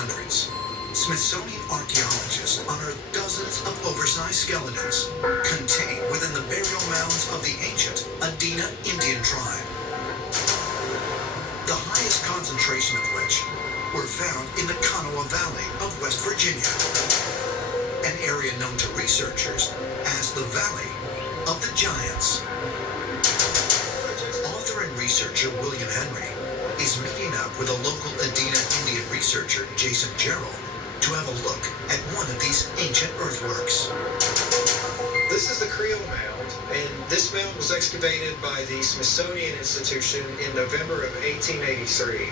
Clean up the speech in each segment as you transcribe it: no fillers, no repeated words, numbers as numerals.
1800s, Smithsonian archaeologists unearthed dozens of oversized skeletons contained within the burial mounds of the ancient Adena Indian tribe. The highest concentration of which were found in the Kanawha Valley of West Virginia, an area known to researchers as the Valley of the Giants. Author and researcher William Henry is meeting up with a local Adena Indian researcher, Jason Gerald, to have a look at one of these ancient earthworks. This is the Creole Mound, and this mound was excavated by the Smithsonian Institution in November of 1883.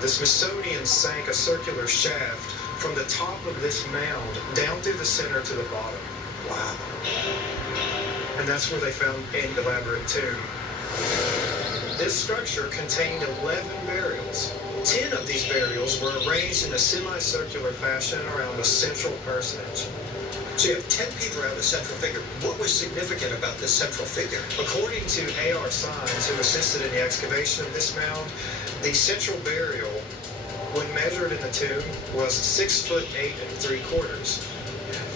The Smithsonian sank a circular shaft from the top of this mound down through the center to the bottom. Wow. And that's where they found an elaborate tomb. This structure contained 11 burials. 10 of these burials were arranged in a semicircular fashion around a central personage. So you have 10 people around the central figure. What was significant about this central figure? According to A.R. Sines, who assisted in the excavation of this mound, the central burial, when measured in the tomb, was 6 foot 8 3/4.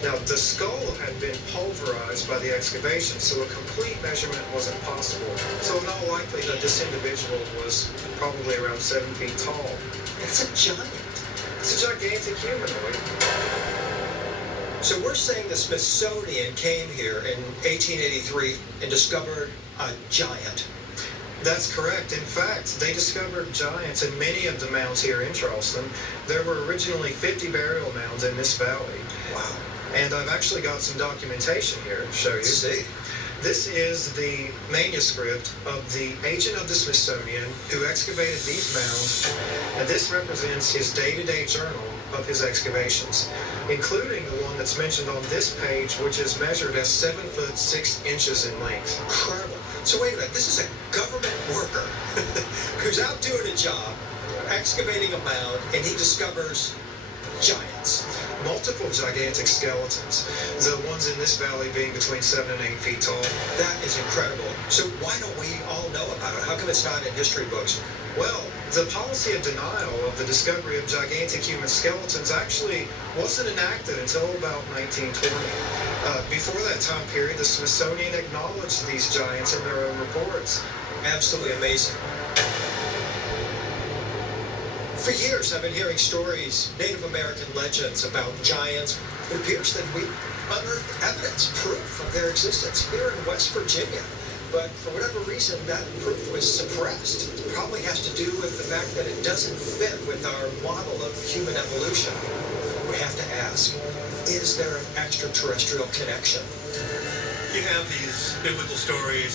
Now, the skull had been pulverized by the excavation, so a complete measurement wasn't possible. So in all likelihood, this individual was probably around 7 feet tall. It's a giant. It's a gigantic humanoid. So we're saying the Smithsonian came here in 1883 and discovered a giant. That's correct. In fact, they discovered giants in many of the mounds here in Charleston. There were originally 50 burial mounds in this valley. Wow. And I've actually got some documentation here to show you. Let's see. This is the manuscript of the agent of the Smithsonian who excavated these mounds, and this represents his day-to-day journal of his excavations, including the one that's mentioned on this page, which is measured as 7 foot 6 inches in length. Incredible. So wait a minute, this is a government worker who's out doing a job, excavating a mound, and he discovers giants. Multiple gigantic skeletons, the ones in this valley being between 7 and 8 feet tall. That is incredible. So why don't we all know about it? How come it's not in history books? Well, the policy of denial of the discovery of gigantic human skeletons actually wasn't enacted until about 1920. Before that time period, the Smithsonian acknowledged these giants in their own reports. Absolutely amazing. For years, I've been hearing stories, Native American legends about giants. It appears that we unearthed evidence, proof of their existence here in West Virginia. But for whatever reason, that proof was suppressed. It probably has to do with the fact that it doesn't fit with our model of human evolution. We have to ask, is there an extraterrestrial connection? You have these biblical stories